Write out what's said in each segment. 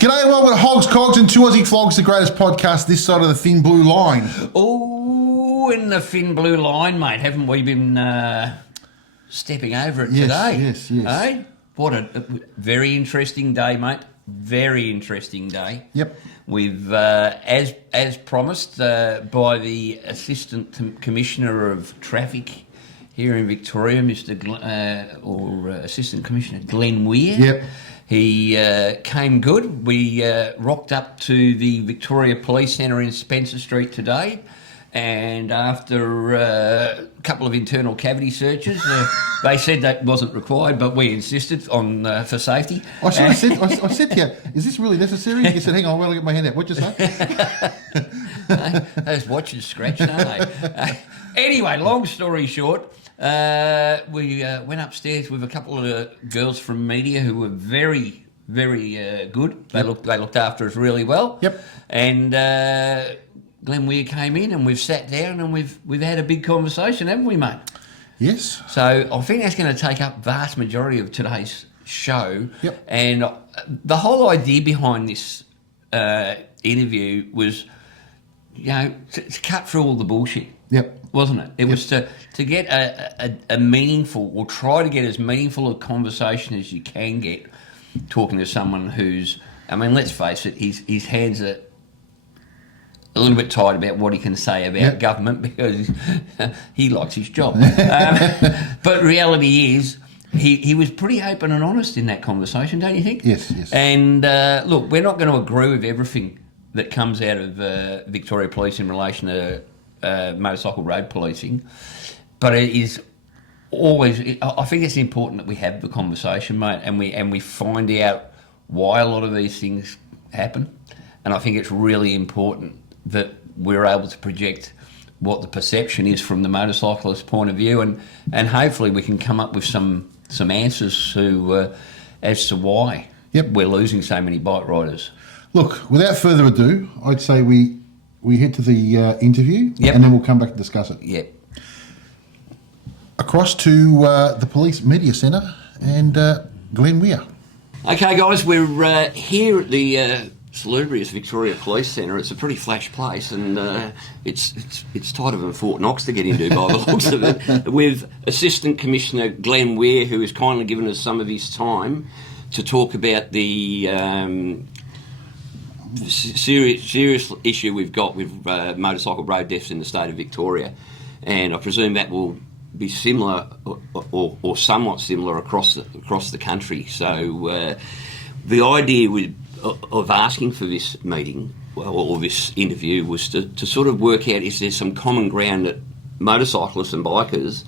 G'day and welcome to Hogs, Cogs and Two Aussie Flogs, the greatest podcast this side of the thin blue line. Oh, in the thin blue line, mate. Haven't we been stepping over it today? Yes. Hey? What a very interesting day, mate. Very interesting day. Yep. We've, as promised by the Assistant Commissioner of Traffic here in Victoria, Assistant Commissioner Glenn Weir. Yep. He came good. We rocked up to the Victoria Police Centre in Spencer Street today, and after a couple of internal cavity searches, they said that wasn't required, but we insisted on for safety. I said to you, is this really necessary? You said, hang on, I'll get my hand out. What'd you say? Those watches scratch, don't they? Anyway, long story short, we went upstairs with a couple of girls from media who were very, very good. They looked after us really well. Yep. And Glenn Weir came in, and we've sat down and we've had a big conversation, haven't we, mate? Yes. So I think that's going to take up vast majority of today's show. Yep. And the whole idea behind this interview was, to cut through all the bullshit. Yep. Wasn't it? It was to get a meaningful, or try to get as meaningful a conversation as you can get, talking to someone who's, let's face it, his hands are a little bit tired about what he can say about government because he likes his job. But reality is, he was pretty open and honest in that conversation, don't you think? Yes. And look, we're not going to agree with everything that comes out of Victoria Police in relation to motorcycle road policing, but it is always, I think it's important that we have the conversation, mate, and we find out why a lot of these things happen. And I think it's really important that we're able to project what the perception is from the motorcyclist's point of view, and hopefully we can come up with some answers as to why we're losing so many bike riders. Look, without further ado, I'd say we head to the interview, and then we'll come back and discuss it. Yep. Across to the Police Media Centre and Glenn Weir. Okay, guys, we're here at the salubrious Victoria Police Centre. It's a pretty flash place, and it's tighter than Fort Knox to get into by the looks of it, with Assistant Commissioner Glenn Weir, who has kindly given us some of his time to talk about the serious issue we've got with motorcycle road deaths in the state of Victoria, and I presume that will be similar or somewhat similar across the country. So the idea of asking for this meeting or this interview was to sort of work out, is there some common ground that motorcyclists and bikers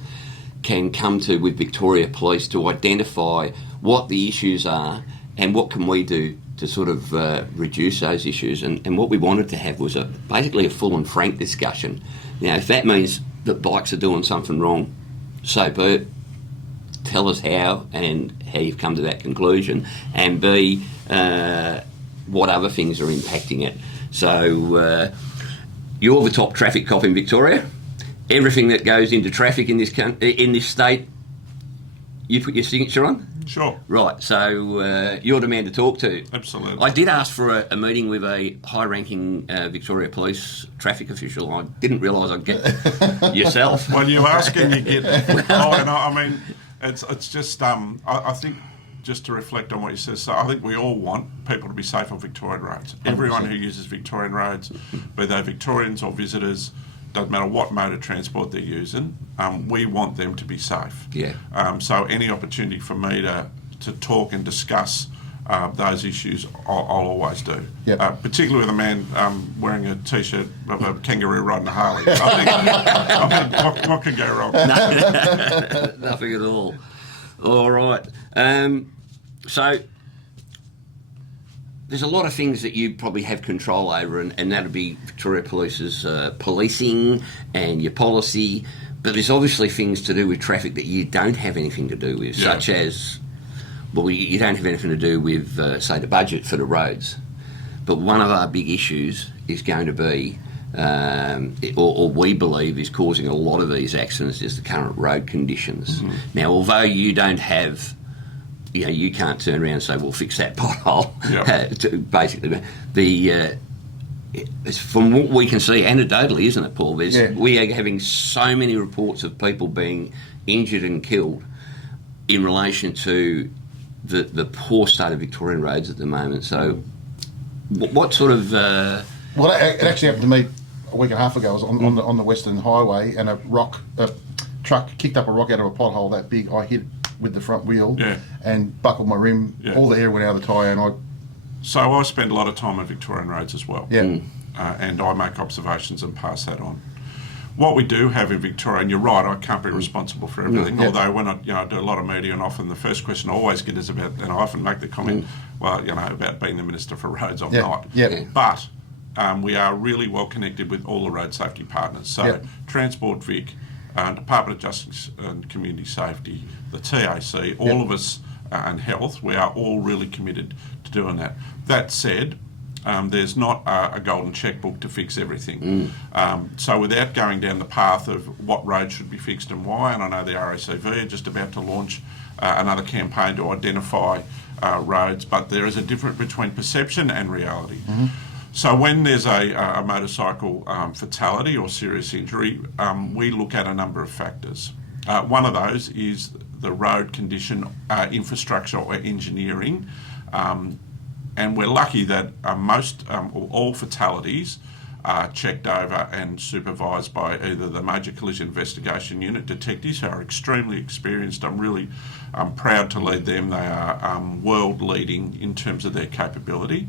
can come to with Victoria Police to identify what the issues are and what can we do to sort of reduce those issues. And what we wanted to have was basically a full and frank discussion. Now, if that means that bikes are doing something wrong, so be it. Tell us how and how you've come to that conclusion, and B, what other things are impacting it. So you're the top traffic cop in Victoria. Everything that goes into traffic in this state, you put your signature on? Sure. Right, so you're the man to talk to. Absolutely. I did ask for a meeting with a high-ranking Victoria Police traffic official. I didn't realise I'd get yourself. Well, you ask and you get. It's just. I think just to reflect on what you said. So I think we all want people to be safe on Victorian roads. 100%. Everyone who uses Victorian roads, be they Victorians or visitors, doesn't matter what mode of transport they're using, we want them to be safe. Yeah. So any opportunity for me to talk and discuss those issues, I'll always do. Yep. Particularly with a man wearing a T-shirt of a kangaroo riding a Harley. I think what could go wrong? Nothing at all. All right. So there's a lot of things that you probably have control over, and that would be Victoria Police's policing and your policy, but there's obviously things to do with traffic that you don't have anything to do with, such as, well, you don't have anything to do with, say, the budget for the roads. But one of our big issues is going to be, or we believe is causing a lot of these accidents, is the current road conditions. Mm-hmm. Now, although you don't have you can't turn around and say, "We'll fix that pothole." Yep. Basically, from what we can see, anecdotally, isn't it, Paul? We are having so many reports of people being injured and killed in relation to the poor state of Victorian roads at the moment. So, what sort of? Well, it actually happened to me a week and a half ago. I was on the Western Highway, and a truck kicked up a rock out of a pothole that big. I hit with the front wheel and buckled my rim. All the air went out of the tyre, and So I spend a lot of time on Victorian roads as well. Yeah. And I make observations and pass that on. What we do have in Victoria, and you're right, I can't be responsible for everything. Although when I do a lot of media, and often the first question I always get is about, and I often make the comment, about being the Minister for Roads. I'm not. But we are really well connected with all the road safety partners. So Transport Vic, Department of Justice and Community Safety, the TAC, all of us, and Health, we are all really committed to doing that. That said, there's not a golden checkbook to fix everything. So without going down the path of what roads should be fixed and why, and I know the RACV are just about to launch another campaign to identify roads, but there is a difference between perception and reality. So when there's a motorcycle fatality or serious injury, we look at a number of factors. One of those is the road condition, infrastructure or engineering. And we're lucky that most or all fatalities are checked over and supervised by either the Major Collision Investigation Unit detectives, who are extremely experienced. I'm really proud to lead them. They are world leading in terms of their capability.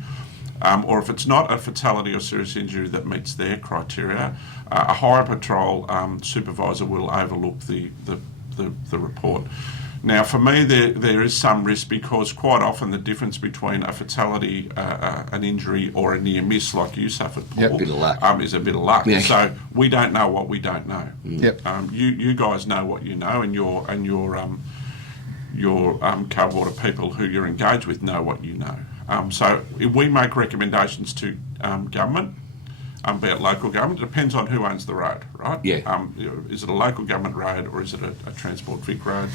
Or if it's not a fatality or serious injury that meets their criteria, a hire patrol supervisor will overlook the report. Now, for me, there is some risk, because quite often the difference between a fatality, an injury, or a near miss like you suffered, Paul, is a bit of luck. So we don't know what we don't know. You guys know what you know, and your cohort of people who you're engaged with know what you know. So if we make recommendations to government, be it local government, it depends on who owns the road, right? Is it a local government road, or is it a Transport Vic road?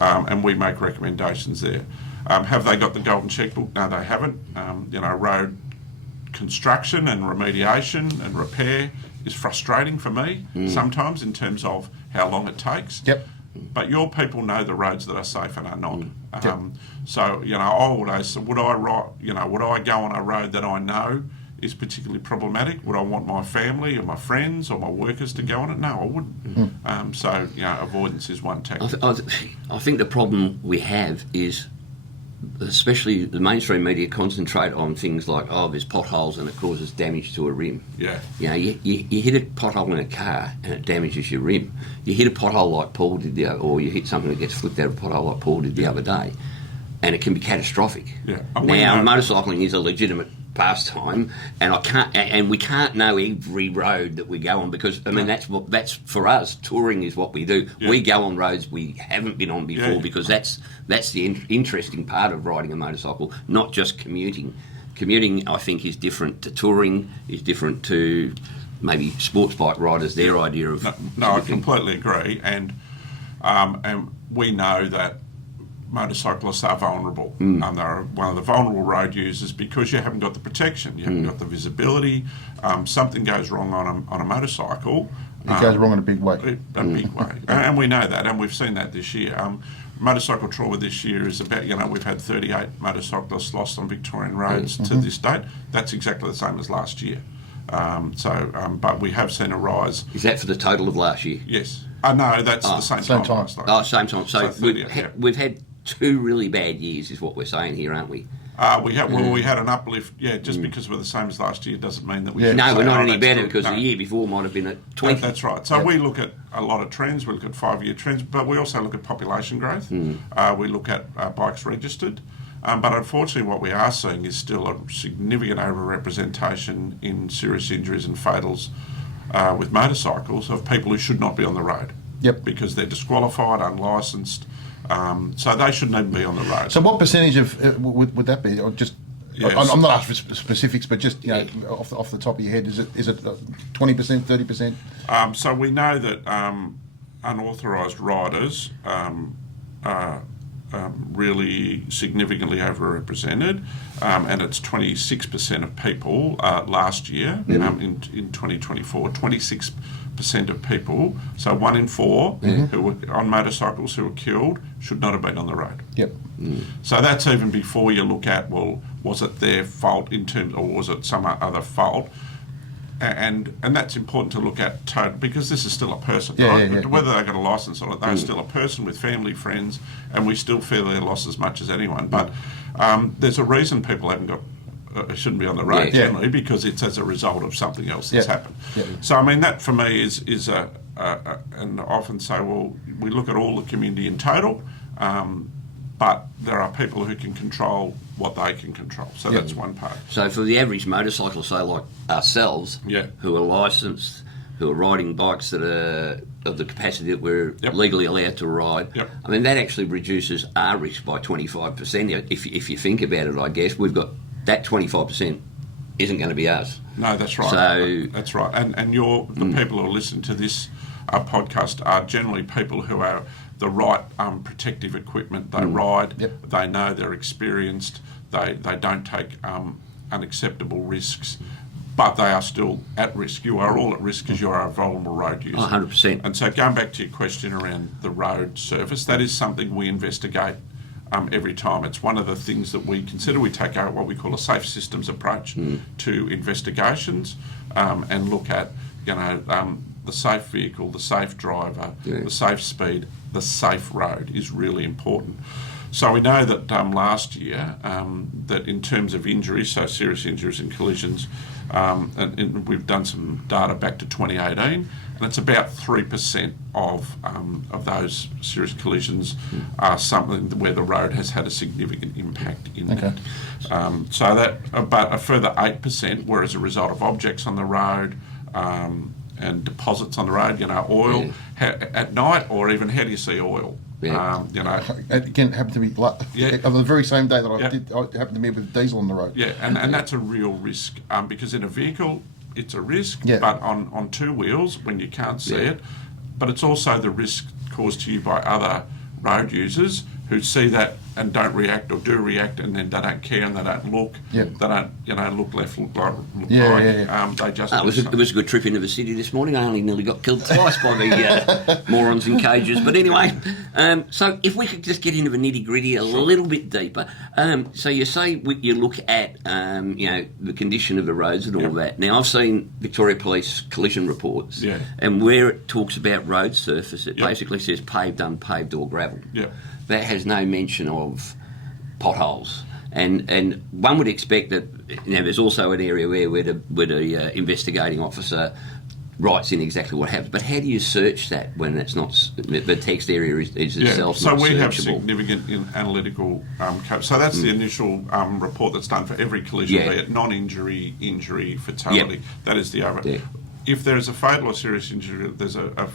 And we make recommendations there. Have they got the golden checkbook? No, they haven't. Road construction and remediation and repair is frustrating for me sometimes, in terms of how long it takes. But your people know the roads that are safe and are not. So I would say, would I go on a road that I know is particularly problematic? Would I want my family or my friends or my workers to go on it? No, I wouldn't. So avoidance is one tactic. I think the problem we have is, especially the mainstream media concentrate on things like, there's potholes and it causes damage to a rim. You hit a pothole in a car and it damages your rim. You hit a pothole like Paul did, or you hit something that gets flipped out of a pothole like Paul did the other day, and it can be catastrophic. Now, motorcycling is a legitimate pastime, and we can't know every road that we go on, because that's for us. Touring is what we do. We go on roads we haven't been on before, because that's the interesting part of riding a motorcycle, not just commuting. Commuting, I think, is different to touring, is different to maybe sports bike riders. Their idea of I completely agree, and we know that motorcyclists are vulnerable. They're one of the vulnerable road users, because you haven't got the protection, you haven't got the visibility. Something goes wrong on a motorcycle. It goes wrong in a big way. And we know that, and we've seen that this year. Motorcycle trauma this year is about, we've had 38 motorcyclists lost on Victorian roads to this date. That's exactly the same as last year. But we have seen a rise. Is that for the total of last year? Yes. No, that's the same time. Same time. So we've had 2 really bad years, is what we're saying here, aren't we? We had an uplift. Just because we're the same as last year doesn't mean that we. No, we're not any better, because the year before might have been at 20. That's right. So we look at a lot of trends. We look at 5-year trends, but we also look at population growth. We look at bikes registered. But unfortunately, what we are seeing is still a significant overrepresentation in serious injuries and fatals with motorcycles of people who should not be on the road. Because they're disqualified, unlicensed. So they shouldn't even be on the road. So what percentage of would that be? Or just, I'm not asking for specifics, but just off the top of your head, is it 20%, 30%? So we know that unauthorised riders really significantly overrepresented, and it's 26% of people last year in 2024. 26% of people, so 1 in 4 who were on motorcycles who were killed should not have been on the road. Yep. So that's even before you look at, well, was it their fault in terms, or was it some other fault? And that's important to look at because this is still a person, right? Whether they got a licence or not, they're still a person with family, friends, and we still feel their loss as much as anyone. But there's a reason people haven't got shouldn't be on the road generally, because it's as a result of something else that's happened. So I mean, that for me is and I often say, well, we look at all the community in total, but there are people who can control what they can control. So that's one part. So for the average motorcyclist, say like ourselves, who are licensed, who are riding bikes that are of the capacity that we're legally allowed to ride, I mean, that actually reduces our risk by 25%. If you think about it, I guess we've got that 25% isn't going to be us. No, that's right. So that's right. And the people who listen to this podcast are generally people who are the right protective equipment. They ride, they know, they're experienced, they don't take unacceptable risks, but they are still at risk. You are all at risk because you are a vulnerable road user. 100%. And so going back to your question around the road surface, that is something we investigate every time. It's one of the things that we consider. We take out what we call a safe systems approach to investigations and look at, the safe vehicle, the safe driver, the safe speed, the safe road is really important. So we know that last year, that in terms of injuries, so serious injuries and collisions, and we've done some data back to 2018, and it's about 3% of those serious collisions are something where the road has had a significant impact in that. So that, but a further 8% were as a result of objects on the road, and deposits on the road, oil at night, or even how do you see oil? Again, happened to me on the very same day that it happened to me with diesel on the road. And that's a real risk because in a vehicle it's a risk, but on two wheels when you can't see it, but it's also the risk caused to you by other road users who see that and don't react, or do react, and then they don't care and they don't look. They don't, look left, look right, look right. They just. It was a good trip into the city this morning. I only nearly got killed twice by the morons in cages. But anyway, so if we could just get into the nitty gritty a little bit deeper. So you say you look at the condition of the roads and all that. Now I've seen Victoria Police collision reports, and where it talks about road surface, it basically says paved, unpaved, or gravel. That has no mention of potholes, and one would expect that there's also an area where the investigating officer writes in exactly what happens. But how do you search that when it's not the text area is itself not searchable? So we have significant analytical so that's the initial report that's done for every collision, be it non-injury, injury, fatality. That is the over. If there is a fatal or serious injury, there's a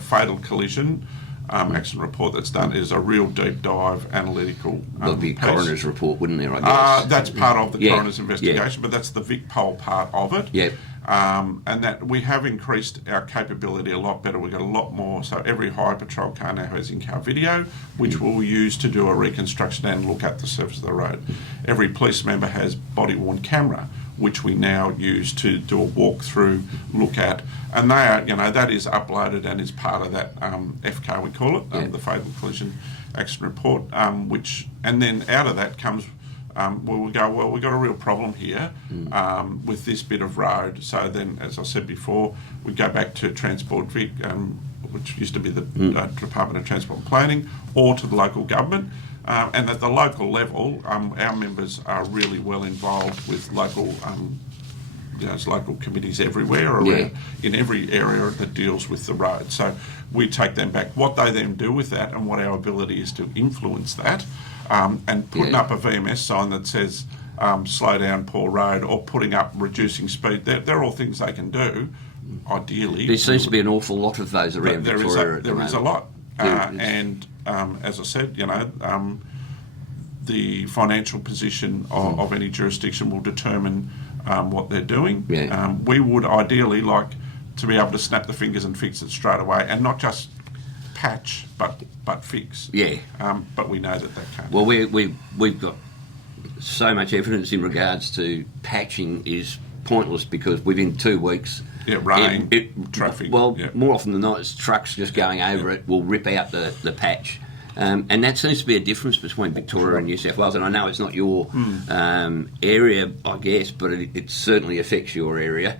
fatal collision. Accident report that's done is a real deep dive analytical there'll be a coroner's report, wouldn't there, I guess? That's part of the coroner's investigation, but that's the VicPol part of it. And that we have increased our capability a lot better. We've got a lot more, so every hire patrol car now has in-car video, which we'll use to do a reconstruction and look at the surface of the road. Every police member has body-worn camera, which we now use to do a walk-through, look at, and they are, that is uploaded and is part of that FCAR, we call it, the Fatal Collision Accident Report, and then out of that comes, we've got a real problem here with this bit of road. So then, as I said before, we go back to Transport Vic, which used to be the Department of Transport and Planning, or to the local government. And at the local level, our members are really well involved with local, local committees everywhere around in every area that deals with the road. So we take them back. What they then do with that, and what our ability is to influence that, and putting up a VMS sign that says slow down, poor road, or putting up reducing speed. They're all things they can do. Ideally, there seems to be an awful lot of those around Victoria. There is a lot, and as I said, the financial position of any jurisdiction will determine what they're doing. We would ideally like to be able to snap the fingers and fix it straight away, and not just patch but fix. Yeah. But we know that can't. Well, we've got so much evidence in regards to patching is pointless because within 2 weeks... Yeah, rain, traffic. Well, more often than not, it's trucks just going over it will rip out the patch. And that seems to be a difference between Victoria and New South Wales. And I know it's not your area, I guess, but it certainly affects your area,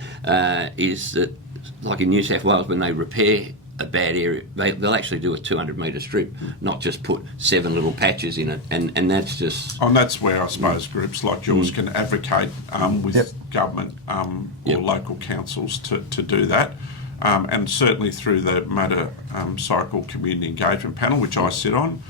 is that, like in New South Wales, when they repair a bad area, they'll actually do a 200-metre strip, not just put 7 little patches in it. And that's just... And that's where I suppose groups like yours can advocate with government or local councils to do that. And certainly through the Motorcycle Community Engagement Panel, which I sit on,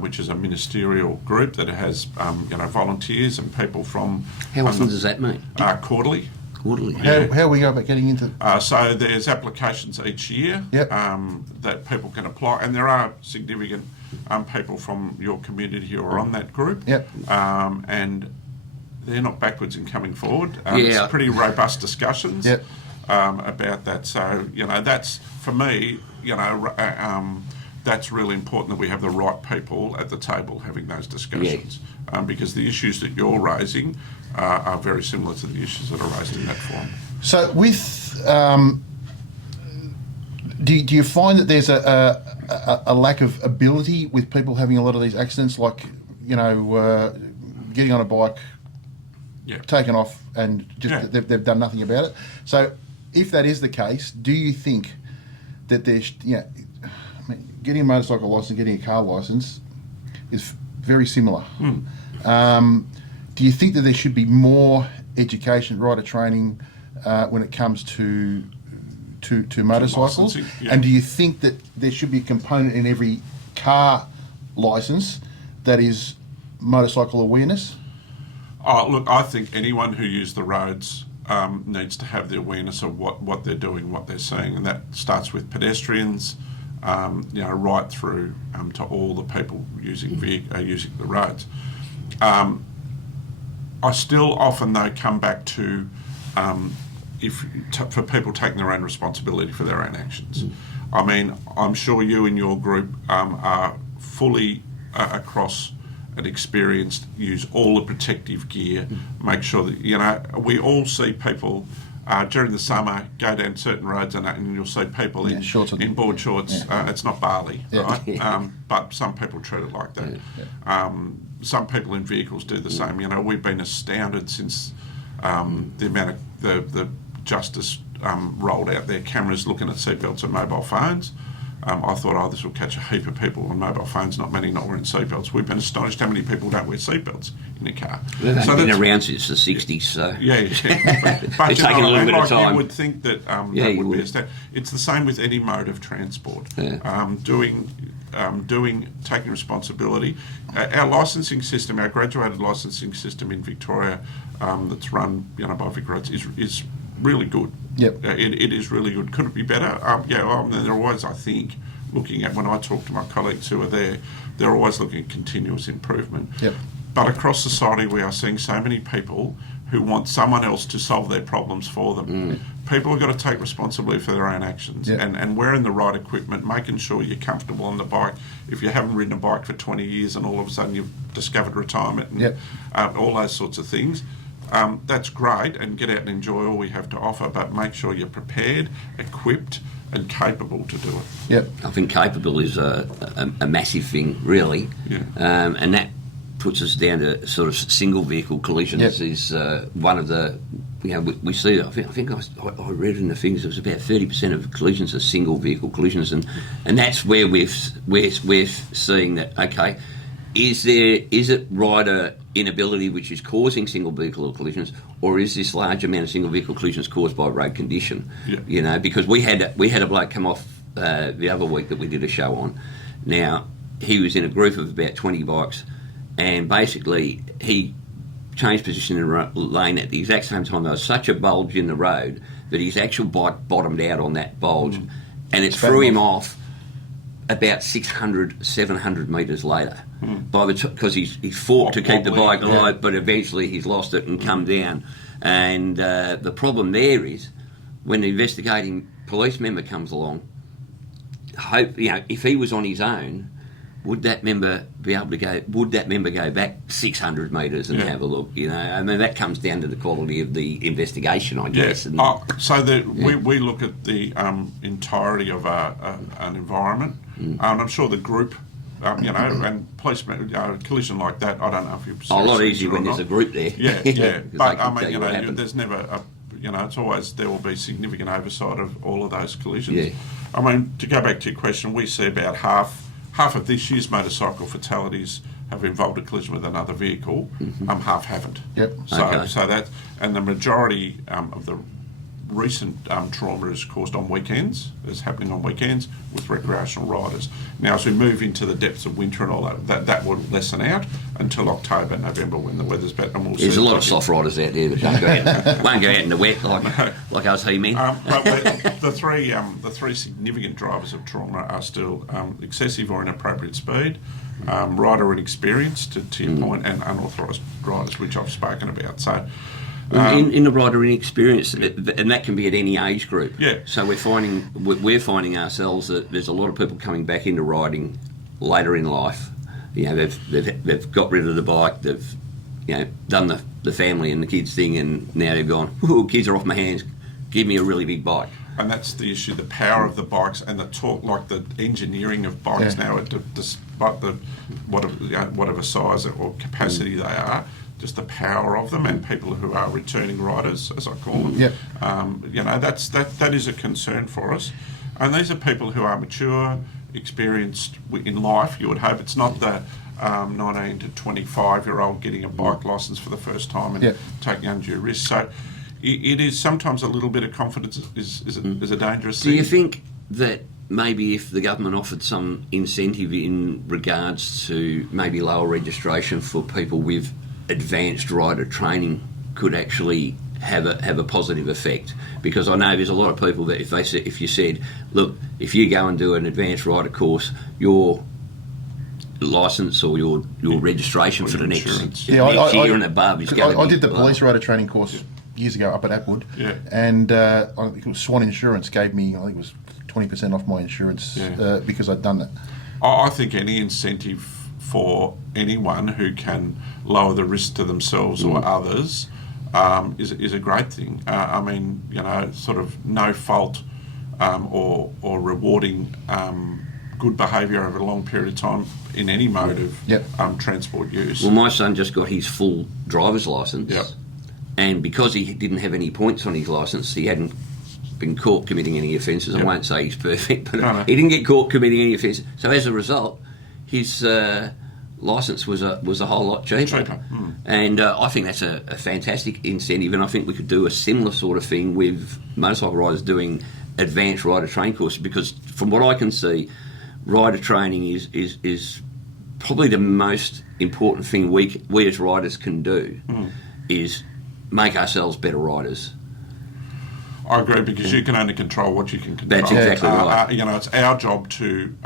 which is a ministerial group that has volunteers and people from... How often does that meet? Quarterly. How we go about getting into... So there's applications each year that people can apply, and there are significant people from your community who are on that group. And they're not backwards in coming forward. It's pretty robust discussions about that. So, that's, for me, that's really important that we have the right people at the table having those discussions. Because the issues that you're raising are very similar to the issues that are raised in that forum. So with... do you find that there's a lack of ability with people having a lot of these accidents, like, getting on a bike, taken off, and just they've done nothing about it? So if that is the case, do you think that there's... getting a motorcycle licence, getting a car licence is very similar. Do you think that there should be more education, rider training, when it comes to motorcycles? And do you think that there should be a component in every car licence that is motorcycle awareness? Oh, look, I think anyone who uses the roads needs to have the awareness of what they're doing, what they're seeing, and that starts with pedestrians, right through to all the people using the roads. I still often, though, come back to for people taking their own responsibility for their own actions. I mean, I'm sure you and your group are fully across and experienced, use all the protective gear, make sure that, we all see people during the summer go down certain roads and you'll see people in board shorts. It's not Bali, right? But some people treat it like that. Some people in vehicles do the same. We've been astounded since the amount of the Justice rolled out their cameras looking at seatbelts and mobile phones. I thought, this will catch a heap of people on mobile phones, not many not wearing seatbelts. We've been astonished how many people don't wear seatbelts in a car. They've been around since the 60s, so... But it's taken a little bit of time. You would think that that would be a step. It's the same with any mode of transport. Taking responsibility. Our licensing system, our graduated licensing system in Victoria, that's run by Vic Roads, is really good. It is really good. Could it be better? They're always, I think, looking at, when I talk to my colleagues who are there, they're always looking at continuous improvement. But across society, we are seeing so many people who want someone else to solve their problems for them. People have got to take responsibility for their own actions and wearing the right equipment, making sure you're comfortable on the bike. If you haven't ridden a bike for 20 years and all of a sudden you've discovered retirement and all those sorts of things, that's great, and get out and enjoy all we have to offer, but make sure you're prepared, equipped and capable to do it. I think capable is a massive thing, really. And that puts us down to sort of single vehicle collisions is one of the... we see, I think I read in the things, it was about 30% of collisions are single vehicle collisions, and that's where we're seeing that, okay, is it rider inability which is causing single vehicle collisions, or is this large amount of single vehicle collisions caused by road condition? Because we had a bloke come off the other week that we did a show on. Now, he was in a group of about 20 bikes, and basically he changed position in the lane at the exact same time. There was such a bulge in the road that his actual bike bottomed out on that bulge, and it threw him off about 600, 700 metres later. Because he fought to keep the bike alive, but eventually he's lost it and come down. And the problem there is when the investigating police member comes along, hope, if he was on his own, would that member be able to go? Would that member go back 600 metres and have a look? I mean, that comes down to the quality of the investigation, I guess. Yeah. We look at the entirety of an environment, and I'm sure the group, and police collision like that. I don't know if you've. A lot easier when there's a group there. Yeah. But I mean, there's never it's always there will be significant oversight of all of those collisions. Yeah. I mean, to go back to your question, we see about half of this year's motorcycle fatalities have involved a collision with another vehicle. Half haven't. Yep. So that, and the majority of the recent trauma is caused on weekends, is happening on weekends with recreational riders. Now, as we move into the depths of winter and all that will lessen out until October, November when the weather's better. And we'll There's a lot of soft riders out there that won't go out in the wet like us he men. But the three significant drivers of trauma are still excessive or inappropriate speed, rider inexperience, to your point, and unauthorised riders, which I've spoken about. So. In the rider inexperience, and that can be at any age group. Yeah. So we're finding ourselves that there's a lot of people coming back into riding later in life. They've got rid of the bike. They've done the family and the kids thing, and now they've gone. Ooh, kids are off my hands. Give me a really big bike. And that's the issue: the power of the bikes and the torque, like the engineering of bikes now, despite whatever size or capacity they are. Just the power of them, and people who are returning riders, as I call them. Yep. That is a concern for us. And these are people who are mature, experienced in life. You would hope it's not the 19 to 25-year-old getting a bike licence for the first time and taking undue risks. So it is sometimes a little bit of confidence is a dangerous thing. Do you think that maybe if the government offered some incentive in regards to maybe lower registration for people with advanced rider training could actually have a positive effect? Because I know there's a lot of people that if you said, look, if you go and do an advanced rider course, your licence or your registration for the next year and above is going to be... I did the police rider training course years ago up at Appwood, and I think it was Swan Insurance gave me, I think it was 20% off my insurance because I'd done that. I think any incentive for anyone who can lower the risk to themselves or others is a great thing. I mean, sort of no fault or rewarding good behaviour over a long period of time in any mode of transport use. Well, my son just got his full driver's licence, and because he didn't have any points on his licence, he hadn't been caught committing any offences. I won't say he's perfect, but he didn't get caught committing any offences. So as a result, his licence was a whole lot cheaper. And I think that's a fantastic incentive, and I think we could do a similar sort of thing with motorcycle riders doing advanced rider training courses, because from what I can see, rider training is probably the most important thing we as riders can do, is make ourselves better riders. I agree, because you can only control what you can control. That's exactly right. It's our job to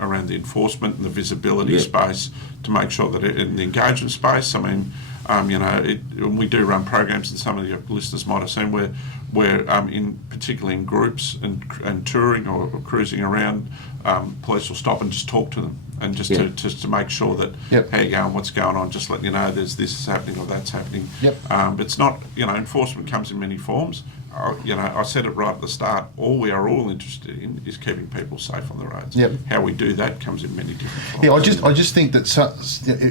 around the enforcement and the visibility space to make sure that in the engagement space. I mean, we do run programs, and some of your listeners might have seen where particularly in groups and touring or cruising around, police will stop and just talk to them, and just to make sure that how you going, what's going on, just letting you know there's this happening or that's happening. But it's not, enforcement comes in many forms. I said it right at the start. All we are all interested in is keeping people safe on the roads. How we do that comes in many different forms. I just think that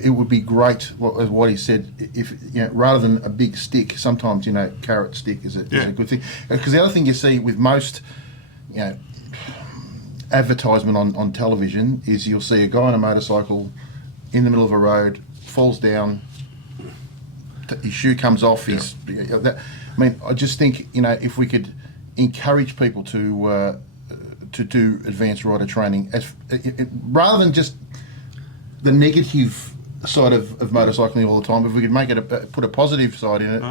it would be great, as what he said, if rather than a big stick, sometimes carrot stick is a good thing. Because the other thing you see with most advertisement on television is you'll see a guy on a motorcycle in the middle of a road, falls down, his shoe comes off. I just think if we could encourage people to do advanced rider training, rather than just the negative side of motorcycling all the time, if we could make it put a positive side in it,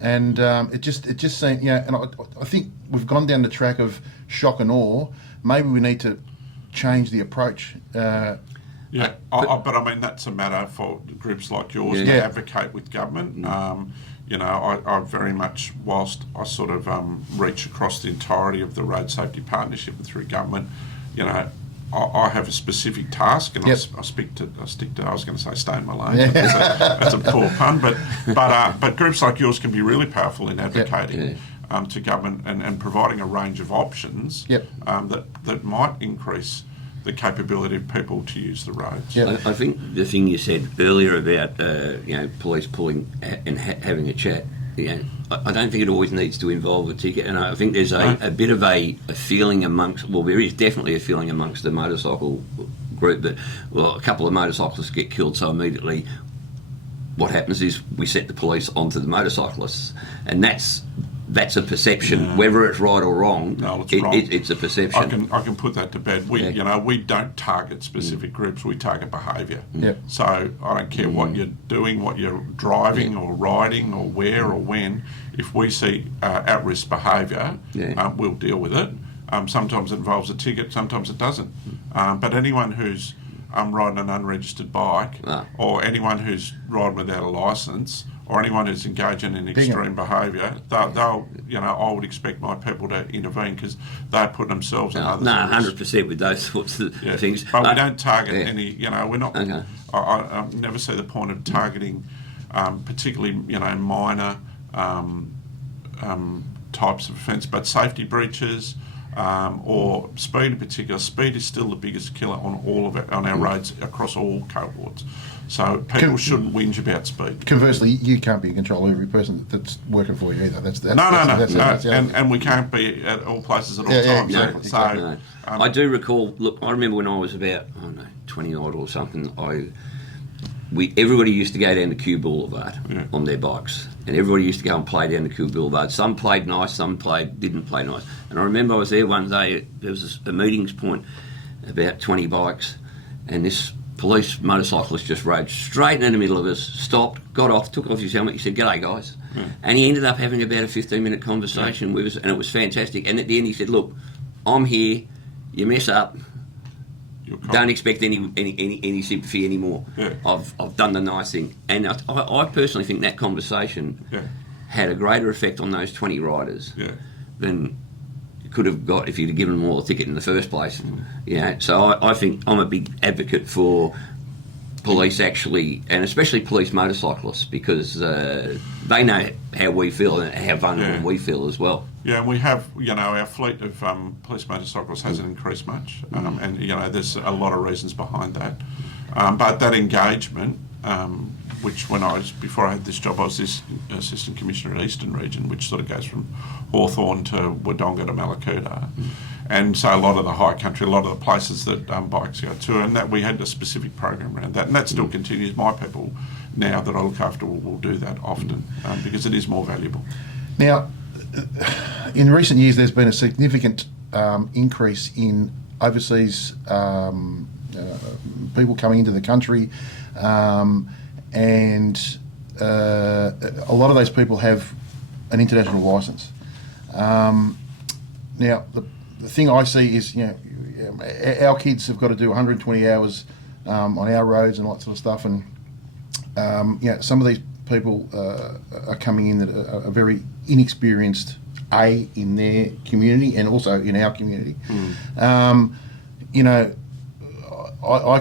and it just seems and I think we've gone down the track of shock and awe. Maybe we need to change the approach. But I mean that's a matter for groups like yours to advocate with government. I very much, whilst I sort of reach across the entirety of the road safety partnership and through government, I have a specific task, and I stick to. I was going to say stay in my lane. That's a poor pun, but groups like yours can be really powerful in advocating to government and providing a range of options that might increase the capability of people to use the roads. I think the thing you said earlier about police pulling and having a chat. I don't think it always needs to involve a ticket, and I think there's a bit of a feeling amongst. Well, there is definitely a feeling amongst the motorcycle group that a couple of motorcyclists get killed, so immediately what happens is we set the police onto the motorcyclists, and that's a perception. Whether it's right or wrong, no, it's wrong. It's a perception. I can put that to bed. We don't target specific groups. We target behaviour. So I don't care what you're doing, what you're driving or riding or where or when. If we see at-risk behaviour, we'll deal with it. Sometimes it involves a ticket, sometimes it doesn't. But anyone who's riding an unregistered bike, or anyone who's riding without a licence, or anyone who's engaging in extreme behaviour, they'll, I would expect my people to intervene because they're putting themselves and others. No, 100% with those sorts of things. But we don't target any. We're not. Okay. I never see the point of targeting, particularly minor types of offence, but safety breaches. Or speed in particular. Speed is still the biggest killer on our roads across all cohorts. So people shouldn't whinge about speed. Conversely, you can't be in control of every person that's working for you either. No. And we can't be at all places at all times. Exactly. So I do recall. Look, I remember when I was about 20 odd or something. Everybody used to go down to Kew Boulevard on their bikes, and everybody used to go and play down the Kew Boulevard. Some played nice, some didn't play nice. And I remember I was there one day. There was a meetings point, about 20 bikes, and this police motorcyclist just rode straight in the middle of us, stopped, got off, took off his helmet. He said, "G'day, guys," and he ended up having about a 15-minute conversation with us, and it was fantastic. And at the end, he said, "Look, I'm here. You mess up. Don't expect any sympathy anymore. I've done the nice thing." And I personally think that conversation had a greater effect on those 20 riders than you could have got if you'd have given them all a ticket in the first place. So I think I'm a big advocate for police actually, and especially police motorcyclists, because they know how we feel and how vulnerable we feel as well. Yeah, and we have, our fleet of police motorcyclists hasn't increased much, and there's a lot of reasons behind that. But that engagement, which before I had this job, I was this Assistant Commissioner at Eastern Region, which sort of goes from Hawthorn to Wodonga to Malakuta. And so a lot of the high country, a lot of the places that bikes go to, and that we had a specific program around that, and that still continues. My people now that I look after will do that often because it is more valuable. Now, in recent years, there's been a significant increase in overseas people coming into the country, and a lot of those people have an international licence. Now, the thing I see is, our kids have got to do 120 hours on our roads and all that sort of stuff, and some of these people are coming in that are very inexperienced, in their community and also in our community. I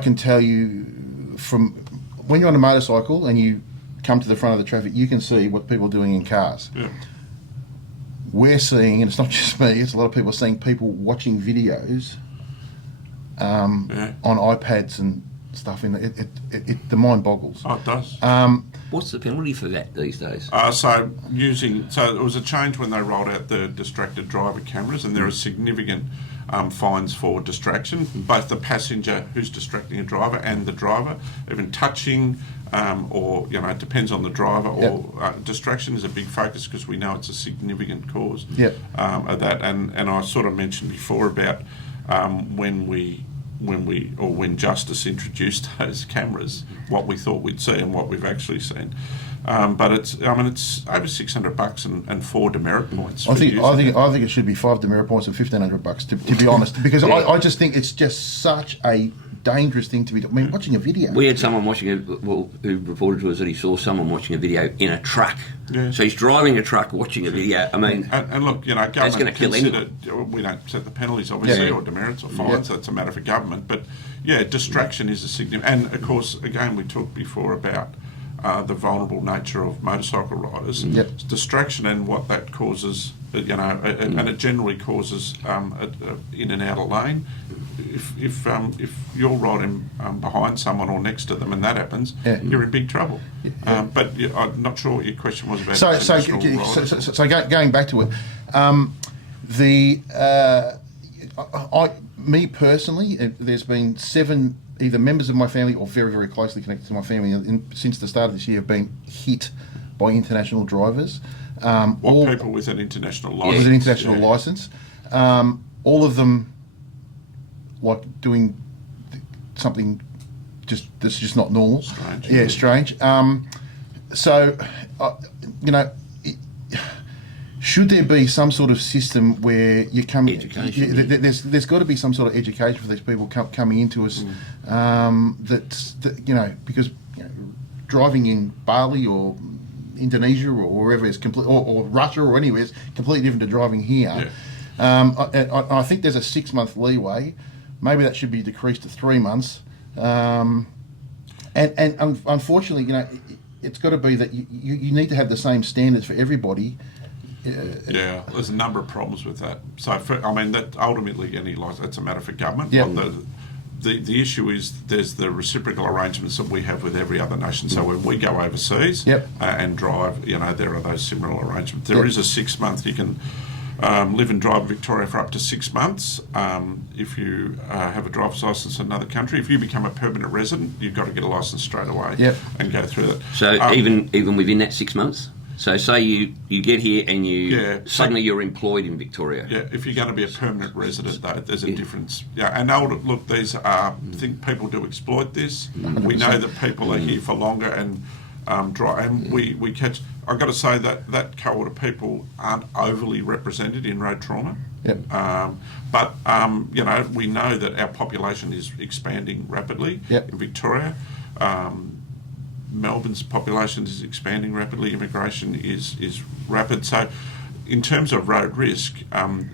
can tell you from when you're on a motorcycle and you come to the front of the traffic, you can see what people are doing in cars. We're seeing, and it's not just me, it's a lot of people seeing people watching videos on iPads and stuff. The mind boggles. Oh, it does. What's the penalty for that these days? So it was a change when they rolled out the distracted driver cameras, and there are significant fines for distraction, both the passenger who's distracting a driver and the driver, even touching, or it depends on the driver. Or distraction is a big focus because we know it's a significant cause of that. And I sort of mentioned before about when Justice introduced those cameras, what we thought we'd see and what we've actually seen. But it's over $600 and 4 demerit points. I think it should be 5 demerit points and $1,500 to be honest, because I just think it's just such a dangerous thing to be doing. I mean, watching a video. We had someone watching who reported to us that he saw someone watching a video in a truck. Yeah. So he's driving a truck watching a video. I mean, and look, government that's going to kill anyone. We don't set the penalties, obviously, or demerits or fines. That's a matter for government. But distraction is a significant. And of course, again, we talked before about the vulnerable nature of motorcycle riders. Yep. Distraction and what that causes, and it generally causes in and out of lane. If you're riding behind someone or next to them and that happens, you're in big trouble. But I'm not sure what your question was about. So going back to it, me personally, there's been 7 either members of my family or very, very closely connected to my family since the start of this year have been hit by international drivers. People with an international license? With an international license. All of them like doing something that's just not normal. Strange. Yeah, strange. Should there be some sort of system where you come? Education. There's got to be some sort of education for these people coming into us. Because driving in Bali or Indonesia or wherever is or Russia or anywhere is completely different to driving here. I think there's a 6-month leeway. Maybe that should be decreased to 3 months. Unfortunately, it's got to be that you need to have the same standards for everybody. There's a number of problems with that. So, that ultimately any license, that's a matter for government. Yep. The issue is there's the reciprocal arrangements that we have with every other nation. So when we go overseas and drive, there are those similar arrangements. There is a 6-month, you can live and drive in Victoria for up to 6 months. If you have a driver's licence in another country, if you become a permanent resident, you've got to get a licence straight away and go through that. So even within that 6 months? So say you get here and suddenly you're employed in Victoria. Yeah, if you're going to be a permanent resident, though, there's a difference. Yeah, and look, these I think people do exploit this. 100%. We know that people are here for longer and we catch. I've got to say that cohort of people aren't overly represented in road trauma. Yep. But we know that our population is expanding rapidly in Victoria. Melbourne's population is expanding rapidly. Immigration is rapid. So, in terms of road risk,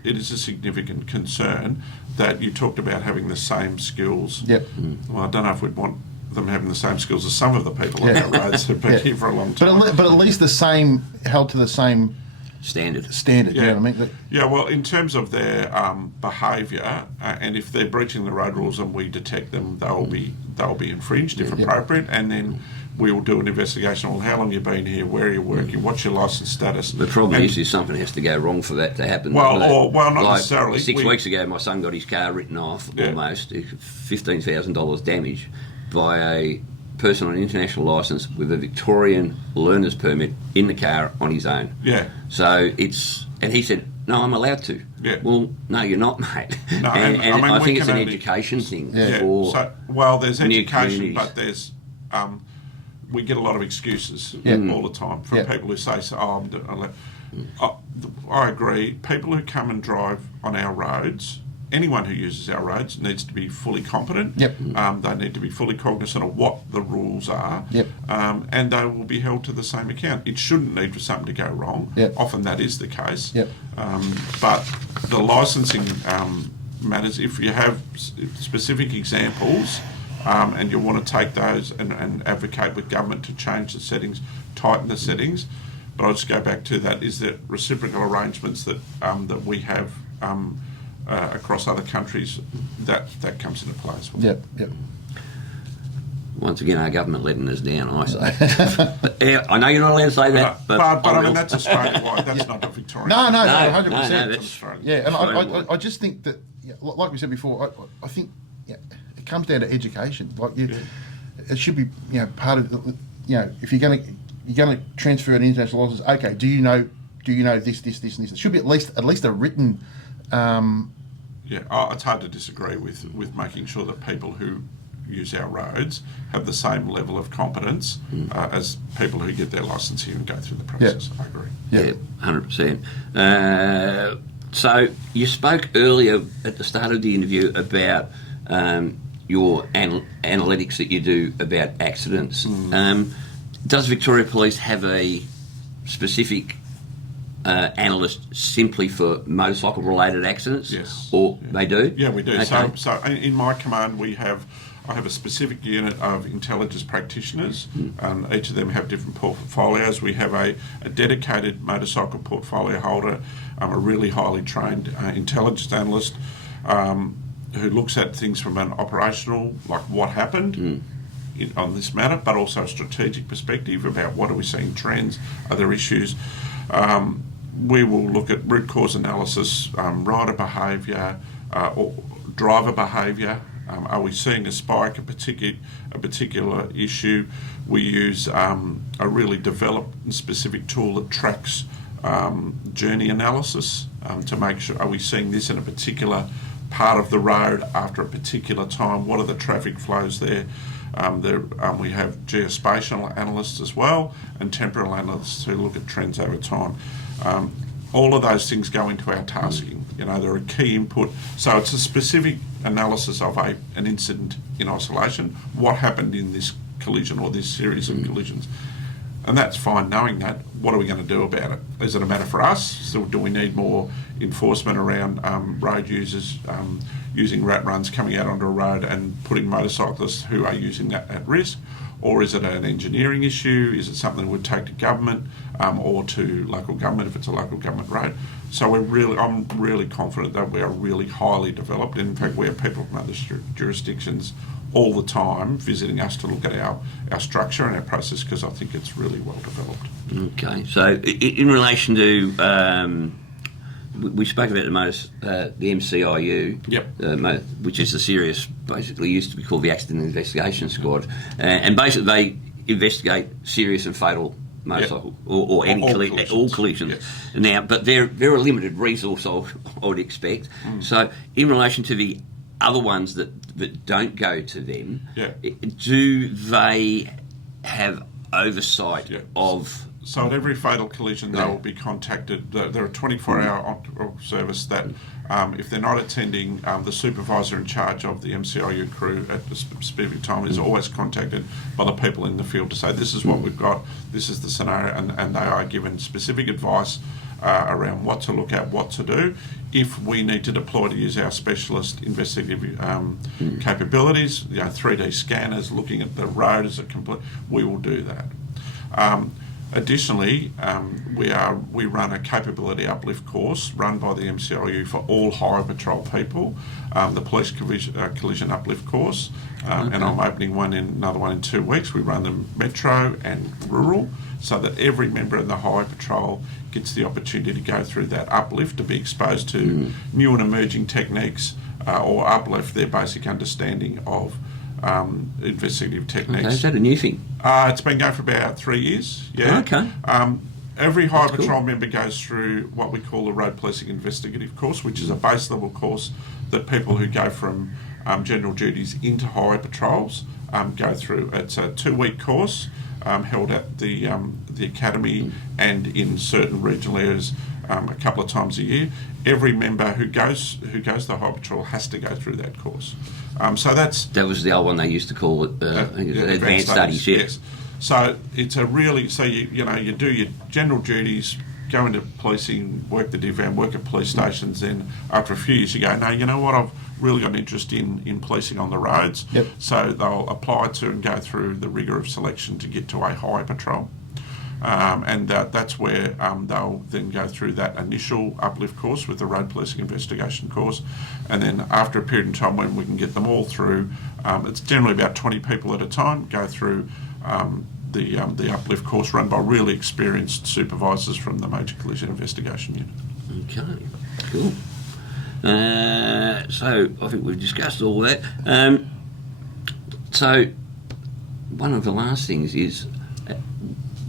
it is a significant concern that you talked about having the same skills. Yep. Well, I don't know if we'd want them having the same skills as some of the people on our roads who've been here for a long time. But at least held to the same standard. You know what I mean? Well, in terms of their behaviour, and if they're breaching the road rules and we detect them, they'll be infringed if appropriate, and then we will do an investigation. Well, how long you been here? Where are you working? What's your licence status? The problem is something has to go wrong for that to happen. Well, not necessarily. 6 weeks ago, my son got his car written off, almost $15,000 damage, by a person on an international licence with a Victorian learner's permit in the car on his own. Yeah. So and he said, "No, I'm allowed to." Yeah. Well, no, you're not, mate. No, and I think it's an education thing. For there's education, but there's we get a lot of excuses all the time from people who say, I agree. People who come and drive on our roads, anyone who uses our roads needs to be fully competent. Yep. They need to be fully cognizant of what the rules are. Yep. And they will be held to the same account. It shouldn't need for something to go wrong. Yep. Often that is the case. Yep. But the licensing matters. If you have specific examples and you want to take those and advocate with government to change the settings, tighten the settings. But I'll just go back to that, is that reciprocal arrangements that we have across other countries, that comes into play as well. Yep. Once again, our government letting us down, I say. I know you're not allowed to say that, but I mean, that's Australia-wide. That's not a Victorian. No, 100%. No, that's and I just think that, like we said before, I think it comes down to education. It should be part of if you're going to transfer an international license. Okay, do you know this and this? It should be at least a written. It's hard to disagree with making sure that people who use our roads have the same level of competence as people who get their licence here and go through the process. I agree. Yeah, 100%. So you spoke earlier at the start of the interview about your analytics that you do about accidents. Does Victoria Police have a specific analyst simply for motorcycle-related accidents? Yes. Or they do? Yeah, we do. Okay. So in my command, I have a specific unit of intelligence practitioners. Each of them have different portfolios. We have a dedicated motorcycle portfolio holder, a really highly trained intelligence analyst who looks at things from an operational, like what happened on this matter, but also a strategic perspective about what are we seeing trends, are there issues. We will look at root cause analysis, rider behaviour, or driver behaviour. Are we seeing a spike, a particular issue? We use a really developed and specific tool that tracks journey analysis to make sure, are we seeing this in a particular part of the road after a particular time? What are the traffic flows there? We have geospatial analysts as well, and temporal analysts who look at trends over time. All of those things go into our tasking. They're a key input. So it's a specific analysis of an incident in isolation. What happened in this collision or this series of collisions? And that's fine knowing that. What are we going to do about it? Is it a matter for us? So do we need more enforcement around road users using rat runs, coming out onto a road and putting motorcyclists who are using that at risk? Or is it an engineering issue? Is it something that would take to government or to local government if it's a local government road? So I'm really confident that we are really highly developed. In fact, we have people from other jurisdictions all the time visiting us to look at our structure and our process, because I think it's really well developed. Okay, so in relation to we spoke about the MCIU, Yep. Which is the serious, basically used to be called the Accident Investigation Squad, and basically they investigate serious and fatal motorcycle or any all collisions. Yes. Now, but they're a limited resource, I would expect. So in relation to the other ones that don't go to them, do they have oversight of? So at every fatal collision, they will be contacted. They're a 24-hour service that, if they're not attending, the supervisor in charge of the MCIU crew at the specific time is always contacted by the people in the field to say, this is what we've got, this is the scenario, and they are given specific advice around what to look at, what to do. If we need to deploy to use our specialist investigative capabilities, 3D scanners, looking at the road as a complete, we will do that. Additionally, we run a capability uplift course run by the MCIU for all highway patrol people, the police collision uplift course, and I'm opening another one in 2 weeks. We run them metro and rural, so that every member of the highway patrol gets the opportunity to go through that uplift, to be exposed to new and emerging techniques, or uplift their basic understanding of investigative techniques. Okay, is that a new thing? It's been going for about 3 years. Yeah. Okay. Every highway patrol member goes through what we call the road policing investigative course, which is a base level course that people who go from general duties into highway patrols go through. It's a 2-week course held at the academy and in certain regional areas a couple of times a year. Every member who goes to the highway patrol has to go through that course. So that was the old one they used to call it advanced studies. Yes. So it's a really, so you do your general duties, go into policing, work the div van, work at police stations. Then after a few years, you go, no, you know what? I've really got an interest in policing on the roads. Yep. So they'll apply to and go through the rigour of selection to get to a highway patrol. And that's where they'll then go through that initial uplift course with the road policing investigation course, and then after a period of time when we can get them all through, it's generally about 20 people at a time go through the uplift course run by really experienced supervisors from the Major Collision Investigation Unit. Okay, cool. So I think we've discussed all that. So one of the last things is,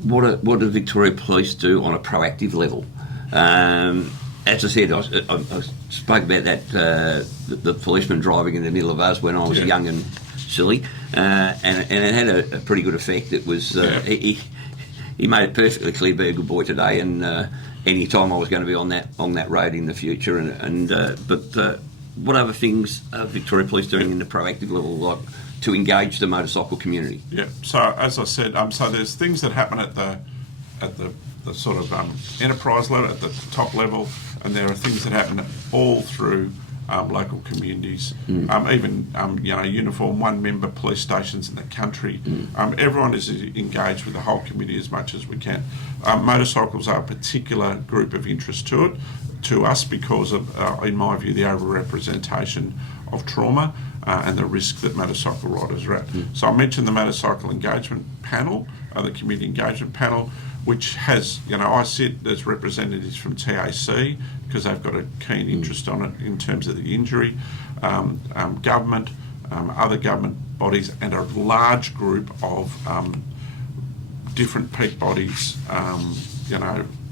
what do Victoria Police do on a proactive level? As I said, I spoke about that the policeman driving in the middle of us when I was young and silly, and it had a pretty good effect. It was he made it perfectly clear, be a good boy today, and any time I was going to be on that road in the future, but what other things are Victoria Police doing in the proactive level, like to engage the motorcycle community? Yeah. So as I said, so there's things that happen at the sort of enterprise level, at the top level, and there are things that happen all through local communities, even uniform one-member police stations in the country. Everyone is engaged with the whole community as much as we can. Motorcycles are a particular group of interest to us because of, in my view, the overrepresentation of trauma and the risk that motorcycle riders are at. So I mentioned the motorcycle engagement panel, the community engagement panel, which has, I sit as representatives from TAC because they've got a keen interest on it in terms of the injury, government, other government bodies, and a large group of different peak bodies,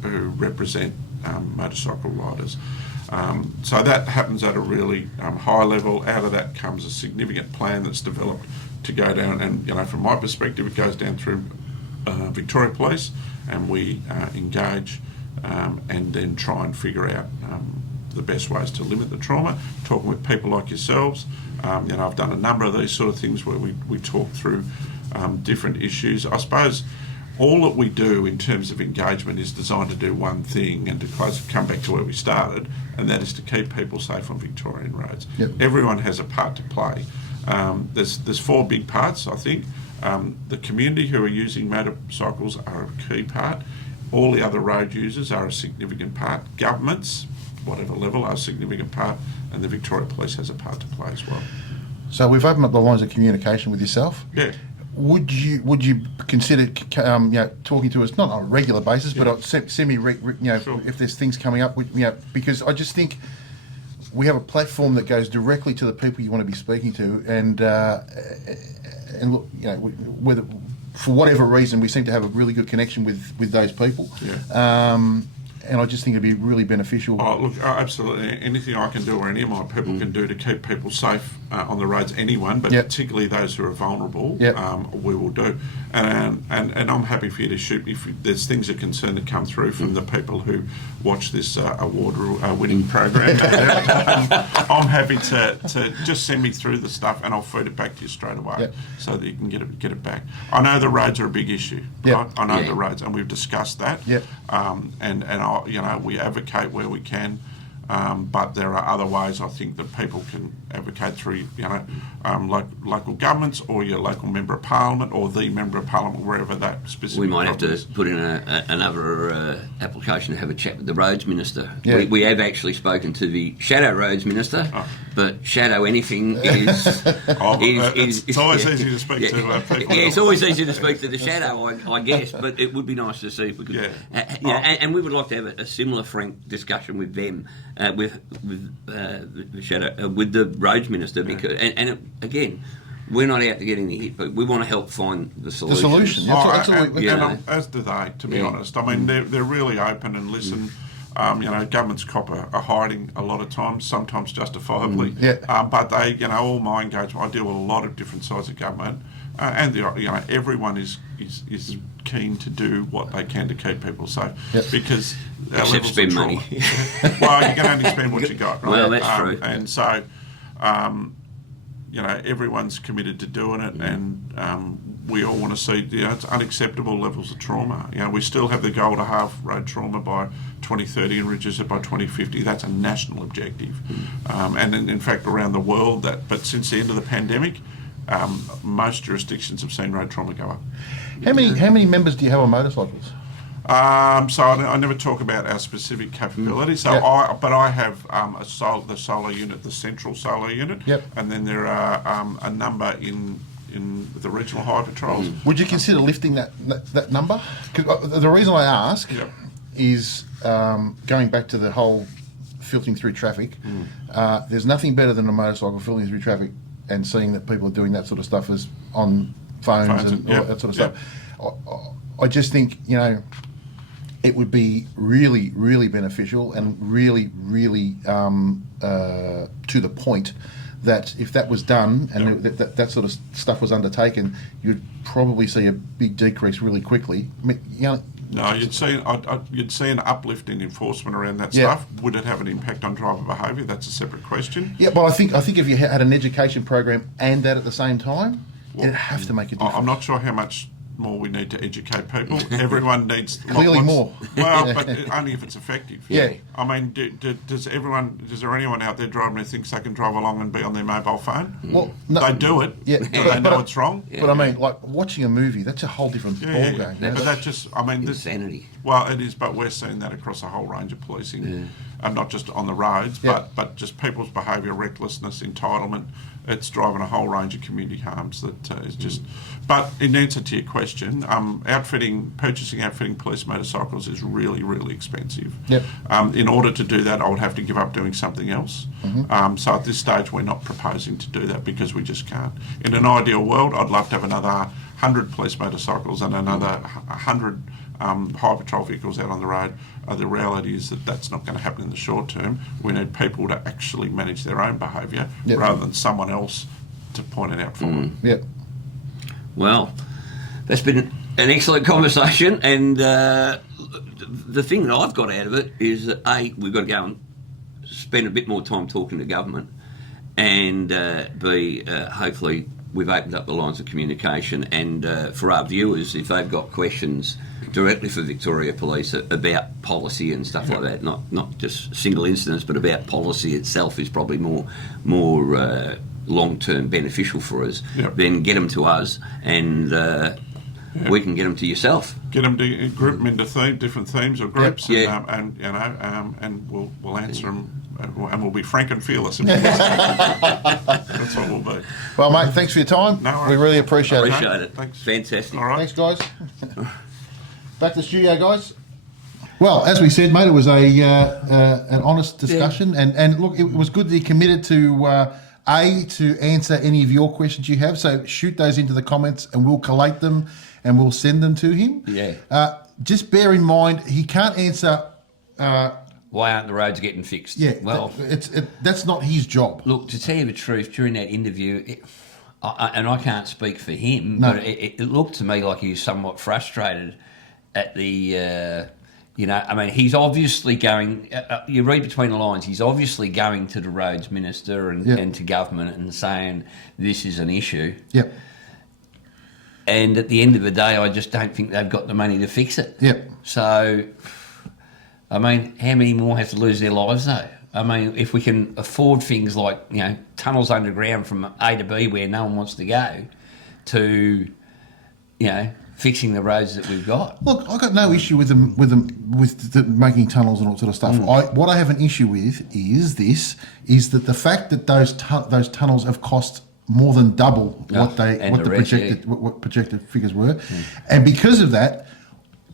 who represent motorcycle riders. So that happens at a really high level. Out of that comes a significant plan that's developed to go down, and from my perspective, it goes down through Victoria Police, and we engage and then try and figure out the best ways to limit the trauma, talking with people like yourselves. I've done a number of these sort of things where we talk through different issues. I suppose all that we do in terms of engagement is designed to do one thing, and to come back to where we started, and that is to keep people safe on Victorian roads. Yep. Everyone has a part to play. There's four big parts, I think. The community who are using motorcycles are a key part. All the other road users are a significant part. Governments, whatever level, are a significant part, and the Victoria Police has a part to play as well. So we've opened up the lines of communication with yourself. Yeah. Would you consider talking to us not on a regular basis, but on semi Sure. if there's things coming up, because I just think we have a platform that goes directly to the people you want to be speaking to, and look, whether for whatever reason we seem to have a really good connection with those people. Yeah. And I just think it'd be really beneficial. Oh, look, absolutely. Anything I can do, or any of my people can do to keep people safe on the roads, anyone, but particularly those who are vulnerable, we will do. And I'm happy for you to shoot if there's things of concern that come through from the people who watch this award-winning program. I'm happy to just send me through the stuff, and I'll feed it back to you straight away so that you can get it back. I know the roads are a big issue. Right? I know the roads, and we've discussed that. We advocate where we can, but there are other ways I think that people can advocate through, like local governments or your local member of parliament or the member of parliament, wherever that specific. We might have to put in another application to have a chat with the roads minister. Yeah. We have actually spoken to the shadow roads minister, but shadow anything is. It's always easy to speak to people. Yeah, it's always easy to speak to the shadow, I guess. But it would be nice to see if we could. And we would like to have a similar frank discussion with them, with the shadow, with the roads minister, because again, we're not out to get any hit, but we want to help find the solution. The solution, absolutely. As do they, to be honest. I mean, they're really open and listen. Governments cop are hiding a lot of times, sometimes justifiably. But they, all my engagement, I deal with a lot of different sides of government, and everyone is keen to do what they can to keep people safe, because except spend money. Well, you can only spend what you got, right? Well, that's true. And so, everyone's committed to doing it, and we all want to see, it's unacceptable levels of trauma. We still have the goal to halve road trauma by 2030 and reduce it by 2050. That's a national objective, and in fact around the world. But since the end of the pandemic, most jurisdictions have seen road trauma go up. How many members do you have on motorcycles? So I never talk about our specific capability. So I have the solar unit, the central solar unit, and then there are a number in the regional high patrols. Would you consider lifting that number? 'Cause the reason I ask is going back to the whole filtering through traffic. There's nothing better than a motorcycle filtering through traffic and seeing that people are doing that sort of stuff as on phones and all that sort of stuff. I just think it would be really, really beneficial and really, really to the point that if that was done and that sort of stuff was undertaken, you'd probably see a big decrease really quickly. No, you'd see an uplift in enforcement around that Yeah. stuff. Would it have an impact on driver behaviour? That's a separate question. Yeah, but I think if you had an education program and that at the same time, it'd have to make a difference. I'm not sure how much more we need to educate people. Everyone needs Clearly more. Well, but only if it's effective. Yeah. I mean, does there anyone out there driving who thinks they can drive along and be on their mobile phone? Well, no, They do it. Yeah, Do they know it's wrong? But I mean, like watching a movie, that's a whole different ballgame. Yeah. But that just, I mean, Insanity. Well, it is, but we're seeing that across a whole range of policing, and not just on the roads, but just people's behaviour, recklessness, entitlement. It's driving a whole range of community harms that is just. But in answer to your question, purchasing outfitting police motorcycles is really, really expensive. Yep. In order to do that, I would have to give up doing something else. So at this stage, we're not proposing to do that because we just can't. In an ideal world, I'd love to have another 100 police motorcycles and another 100 high patrol vehicles out on the road. The reality is that that's not going to happen in the short term. We need people to actually manage their own behaviour rather than someone else to point it out for them. Yep. Well, that's been an excellent conversation, and the thing that I've got out of it is that A, we've got to go and spend a bit more time talking to government, and B, hopefully we've opened up the lines of communication, and for our viewers, if they've got questions directly for Victoria Police about policy and stuff like that, not just single incidents, but about policy itself is probably more long-term beneficial for us, then get them to us, and we can get them to yourself. Get them to group them into different themes or groups, and we'll answer them. And we'll be frank and fearless. That's what we'll be. Well, mate, thanks for your time. No worries. We really appreciate it. Appreciate it. Thanks. Fantastic. All right. Thanks, guys. Back to the studio, guys. Well, as we said, mate, it was an honest discussion, and look, it was good that you committed to to answer any of your questions you have. So shoot those into the comments, and we'll collate them and we'll send them to him. Yeah. Just bear in mind, he can't answer. Why aren't the roads getting fixed? Yeah, well, that's not his job. Look, to tell you the truth, during that interview, and I can't speak for him, No. but it looked to me like he was somewhat frustrated at the, I mean, he's obviously going, you read between the lines, he's obviously going to the roads minister and to government and saying this is an issue. Yep. And at the end of the day, I just don't think they've got the money to fix it. Yep. So, I mean, how many more have to lose their lives though? I mean, if we can afford things like, tunnels underground from A to B where no one wants to go, to, fixing the roads that we've got. Look, I've got no issue with making tunnels and all sort of stuff. What I have an issue with is that the fact that those tunnels have cost more than double what projected figures were, and because of that,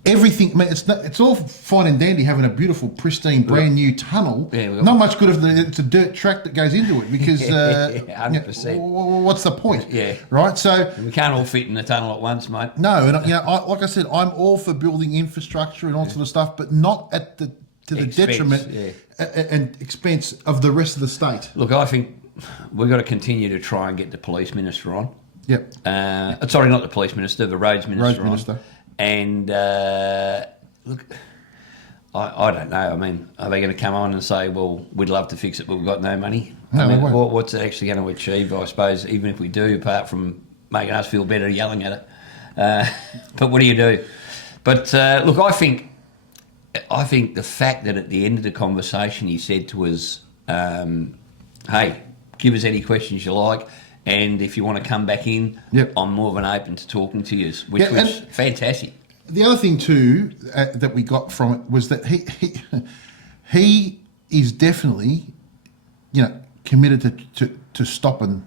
everything. I mean, it's all fine and dandy having a beautiful, pristine, brand new tunnel. Not much good if it's a dirt track that goes into it because 100%. What's the point? Yeah. Right. So we can't all fit in the tunnel at once, mate. No, and like I said, I'm all for building infrastructure and all sort of stuff, but not at the detriment and expense of the rest of the state. Look, I think we've got to continue to try and get the police minister on. Yep. Sorry, not the police minister, the roads minister. Minister. And look, I don't know. I mean, are they going to come on and say, well, we'd love to fix it, but we've got no money? No, I mean, they won't. what's it actually going to achieve, I suppose, even if we do, apart from making us feel better yelling at it? But what do you do? But look, I think the fact that at the end of the conversation he said to us, hey, give us any questions you like, and if you want to come back in, I'm more than open to talking to you, which was fantastic. The other thing too that we got from it was that he is definitely, committed to stopping.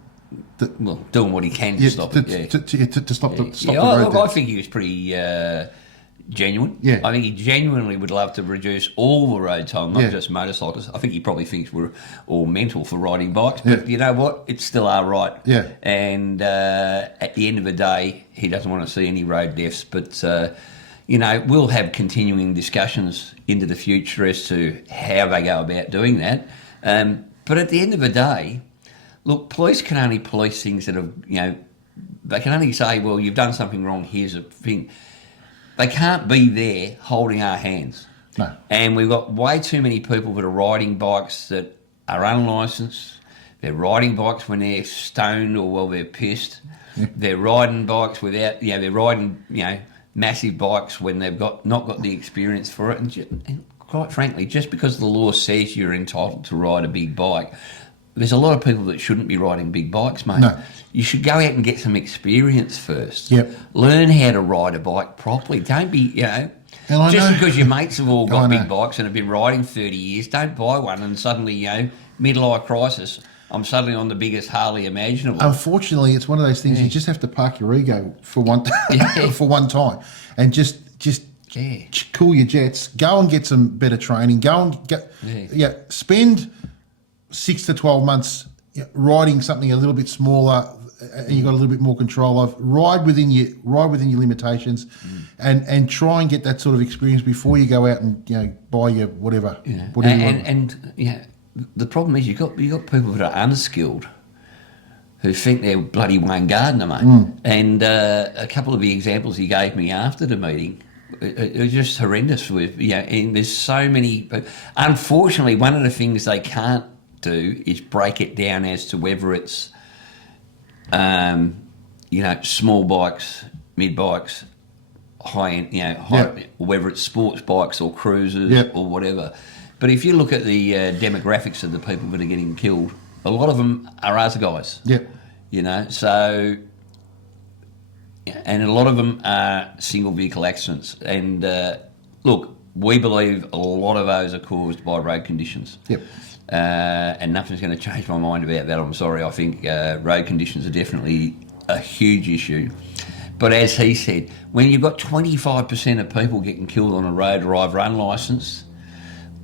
Doing what he can to stop it. To stop the road. I think he was pretty genuine. Yeah. I think he genuinely would love to reduce all the road toll, not just motorcycles. I think he probably thinks we're all mental for riding bikes, but you know what? It's still our right. Yeah. And at the end of the day, he doesn't want to see any road deaths, but we'll have continuing discussions into the future as to how they go about doing that. But at the end of the day, look, police can only police things that have, they can only say, well, you've done something wrong, here's a thing. they can't be there holding our hands. No. And we've got way too many people that are riding bikes that are unlicensed. They're riding bikes when they're stoned or while they're pissed. Yeah. They're riding bikes without, they're riding, massive bikes when they've not got the experience for it. And quite frankly, just because the law says you're entitled to ride a big bike, there's a lot of people that shouldn't be riding big bikes, mate. No. You should go out and get some experience first. Yep. Learn how to ride a bike properly. Don't be, just because your mates have all got big bikes and have been riding 30 years, don't buy one and suddenly, midlife crisis, I'm suddenly on the biggest Harley imaginable. Unfortunately, it's one of those things you just have to park your ego for one for one time and just cool your jets. Go and get some better training. Go and spend 6 to 12 months riding something a little bit smaller, and you've got a little bit more control of. Ride within your limitations, and try and get that sort of experience before you go out and buy your whatever. Yeah. Whatever. The problem is you've got people that are unskilled who think they're bloody Wayne Gardner, mate. And a couple of the examples he gave me after the meeting are just horrendous. And there's so many. Unfortunately, one of the things they can't do is break it down as to whether it's, small bikes, mid bikes, high end, or whether it's sports bikes or cruisers or whatever. But if you look at the demographics of the people that are getting killed, a lot of them are us guys. Yep. So, and a lot of them are single vehicle accidents. And look, we believe a lot of those are caused by road conditions. Yep. And nothing's going to change my mind about that. I'm sorry. I think road conditions are definitely a huge issue. But as he said, when you've got 25% of people getting killed on a road are either unlicensed,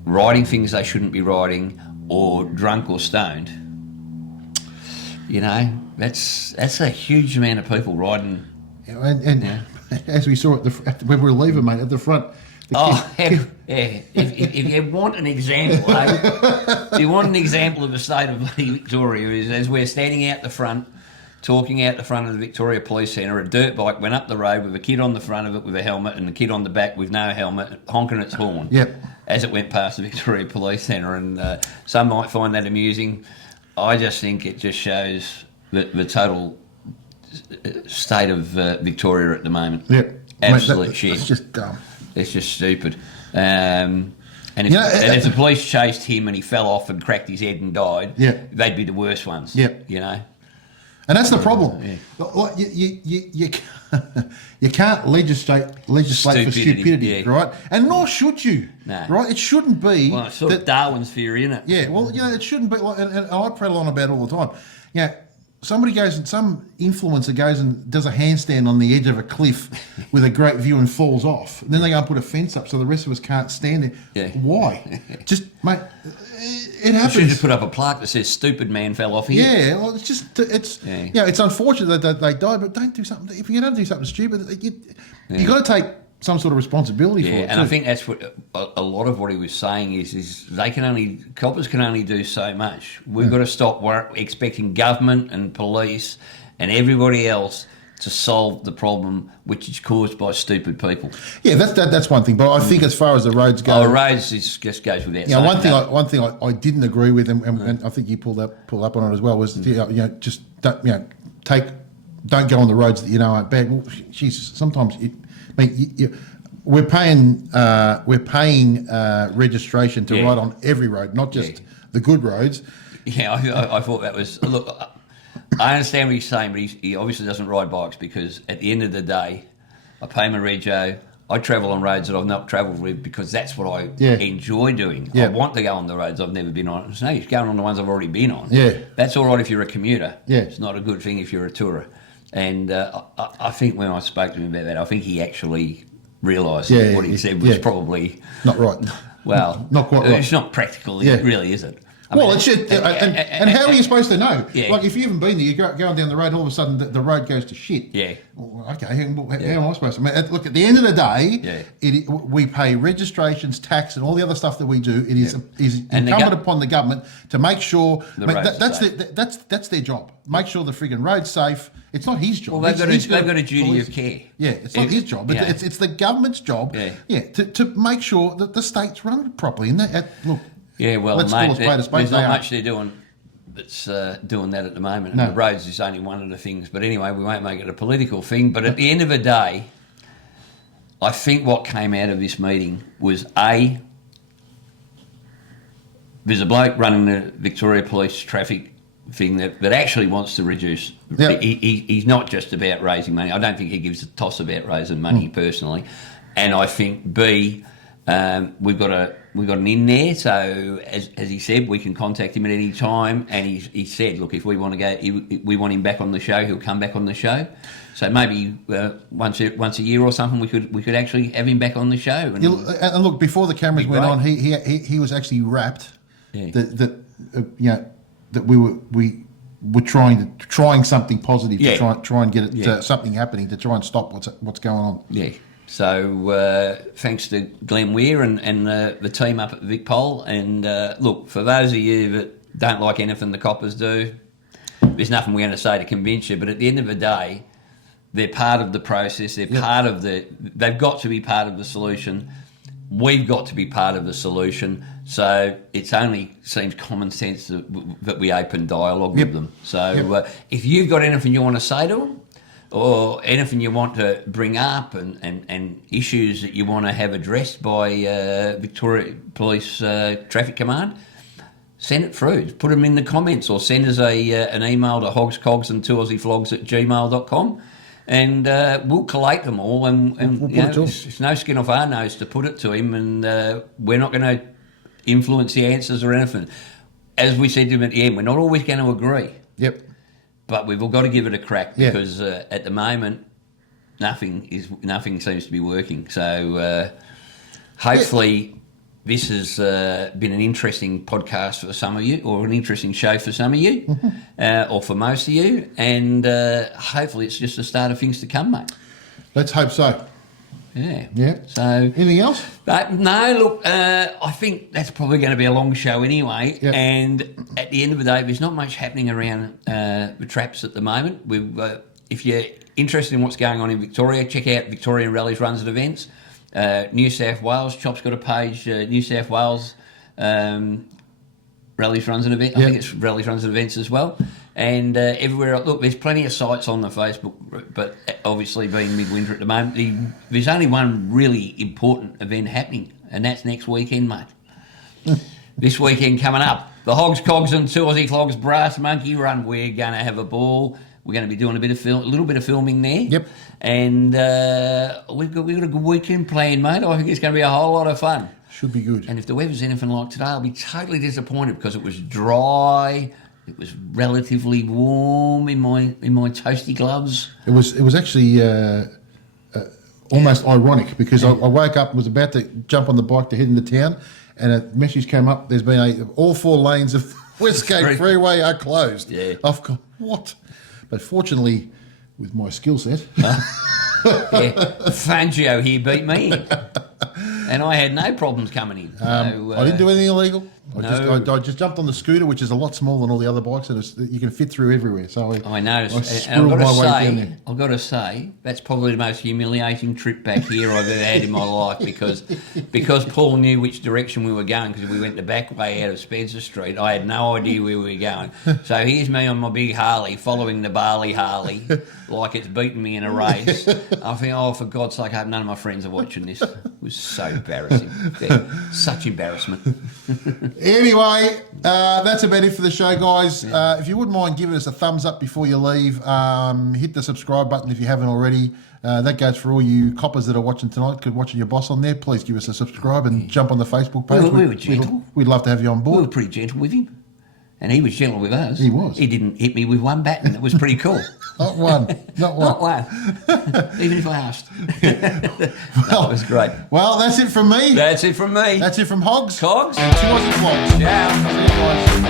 riding things they shouldn't be riding, or drunk or stoned, that's a huge amount of people riding. And as we saw when we were leaving, mate, at the front. If you want an example, if you want an example of the state of Victoria, is as we're standing out the front, talking out the front of the Victoria Police Centre, a dirt bike went up the road with a kid on the front of it with a helmet and a kid on the back with no helmet, honking its horn. Yep. As it went past the Victoria Police Centre, and some might find that amusing. I just think it just shows the total state of Victoria at the moment. Yep. Absolute shit. It's just dumb. It's just stupid. And if the police chased him and he fell off and cracked his head and died, they'd be the worst ones. Yep. And that's the problem. You can't legislate for stupidity, right? And nor should you, right? It shouldn't be. Well, it's sort of Darwin's theory, isn't it? Yeah, well, it shouldn't be. And I prattle on about it all the time. Somebody goes and some influencer goes and does a handstand on the edge of a cliff with a great view and falls off. And then they go and put a fence up so the rest of us can't stand it. Yeah. Why? Just, mate, it happens. You should just put up a plaque that says "Stupid man fell off here." Yeah, well, it's unfortunate that they die, but don't do something. If you're going to do something stupid, you got to take some sort of responsibility for it. And I think that's what a lot of what he was saying is coppers can only do so much. We've got to stop expecting government and police and everybody else to solve the problem, which is caused by stupid people. Yeah, that's one thing. But I think as far as the roads go, roads just goes without saying. One thing I didn't agree with, and I think you pulled up on it as well, was just don't go on the roads that aren't bad. Well, sometimes we're paying registration to ride on every road, not just the good roads. Yeah, I thought that was look. I understand what he's saying, but he obviously doesn't ride bikes because at the end of the day, I pay my rego. I travel on roads that I've not travelled with because that's what I enjoy doing. I want to go on the roads I've never been on. It's no use going on the ones I've already been on. Yeah. That's all right if you're a commuter. Yeah. It's not a good thing if you're a tourer. And I think when I spoke to him about that, I think he actually realised what he said was probably... Not right. Well, not quite right. It's not practical, really, is it? Well, it should. And how are you supposed to know? Yeah. Like, if you haven't been there, you're going down the road, and all of a sudden the road goes to shit. Yeah. Well, okay, how am I supposed to? I mean, look, at the end of the day, we pay registrations, tax, and all the other stuff that we do. It is incumbent upon the government to make sure that's their job. Make sure the frigging road's safe. It's not his job. Well, they've got a duty of care. Yeah, it's not his job. It's the government's job. To make sure that the state's run properly. And look. Yeah, well, let's mate, there's not much they're doing that's doing that at the moment. And the roads is only one of the things. But anyway, we won't make it a political thing. But at the end of the day, I think what came out of this meeting was, there's a bloke running the Victoria Police traffic thing that actually wants to reduce. Yep. He's not just about raising money. I don't think he gives a toss about raising money personally. And I think, B, we've got an in there, so as he said, we can contact him at any time. And he said, look, if we want to go, we want him back on the show, he'll come back on the show. So maybe once a year or something, we could actually have him back on the show. And look, before the cameras went on, he was actually rapt that we were trying something positive to try and get it something happening to try and stop what's going on. Yeah. So thanks to Glenn Weir and the team up at VicPol. And look, for those of you that don't like anything the coppers do, there's nothing we're going to say to convince you. But at the end of the day, they're part of the process. They're part of they've got to be part of the solution. We've got to be part of the solution. So it only seems common sense that we open dialogue with them. So if you've got anything you want to say to them, or anything you want to bring up and issues that you want to have addressed by Victoria Police Traffic Command, send it through. Put them in the comments or send us an email to Hogs, Cogs and Flogs@gmail.com, and we'll collate them all. And we'll it's no skin off our nose to put it to him, and we're not going to influence the answers or anything. As we said to him at the end, we're not always going to agree. Yep. But we've all got to give it a crack because at the moment, nothing seems to be working. So hopefully this has been an interesting podcast for some of you, or an interesting show for some of you, or for most of you. And hopefully it's just the start of things to come, mate. Let's hope so. Yeah. Yeah. So anything else? No, look, I think that's probably going to be a long show anyway. Yep. And at the end of the day, there's not much happening around the traps at the moment. If you're interested in what's going on in Victoria, check out Victorian Rallies, Runs and Events. New South Wales, Chop's got a page, New South Wales Rallies, Runs and Events. I think it's Rallies, Runs and Events as well. And everywhere, look, there's plenty of sites on the Facebook, but obviously being midwinter at the moment, there's only one really important event happening, and that's next weekend, mate. This weekend coming up, the Hogs, Cogs and Aussie Flogs Brass Monkey Run. We're going to have a ball. We're going to be doing a little bit of filming there. Yep. And we've got a good weekend planned, mate. I think it's going to be a whole lot of fun. Should be good. And if the weather's anything like today, I'll be totally disappointed because it was dry. It was relatively warm in my toasty gloves. It was actually almost ironic because I woke up and was about to jump on the bike to head into town, and a message came up. There's been all 4 lanes of Westgate Freeway are closed. Yeah. I've gone, what? But fortunately, with my skill set, Fangio here beat me, and I had no problems coming in. I didn't do anything illegal. I just jumped on the scooter, which is a lot smaller than all the other bikes, and you can fit through everywhere. So I noticed. I've got to say, that's probably the most humiliating trip back here I've ever had in my life because Paul knew which direction we were going because we went the back way out of Spencer Street. I had no idea where we were going. So here's me on my big Harley, following the Barley Harley, like it's beaten me in a race. I think, for God's sake, I hope none of my friends are watching this. It was so embarrassing. Such embarrassment. Anyway, that's about it for the show, guys. If you wouldn't mind giving us a thumbs up before you leave, hit the subscribe button if you haven't already. That goes for all you coppers that are watching tonight, watching your boss on there. Please give us a subscribe and jump on the Facebook page. We were gentle. We'd love to have you on board. We were pretty gentle with him. And he was gentle with us. He was. He didn't hit me with one baton. It was pretty cool. Not one. Not one. Even if I asked. That was great. Well, that's it from me. That's it from me. That's it from Hogs. Cogs. And 2 Aussie Flogs. Yeah. guys.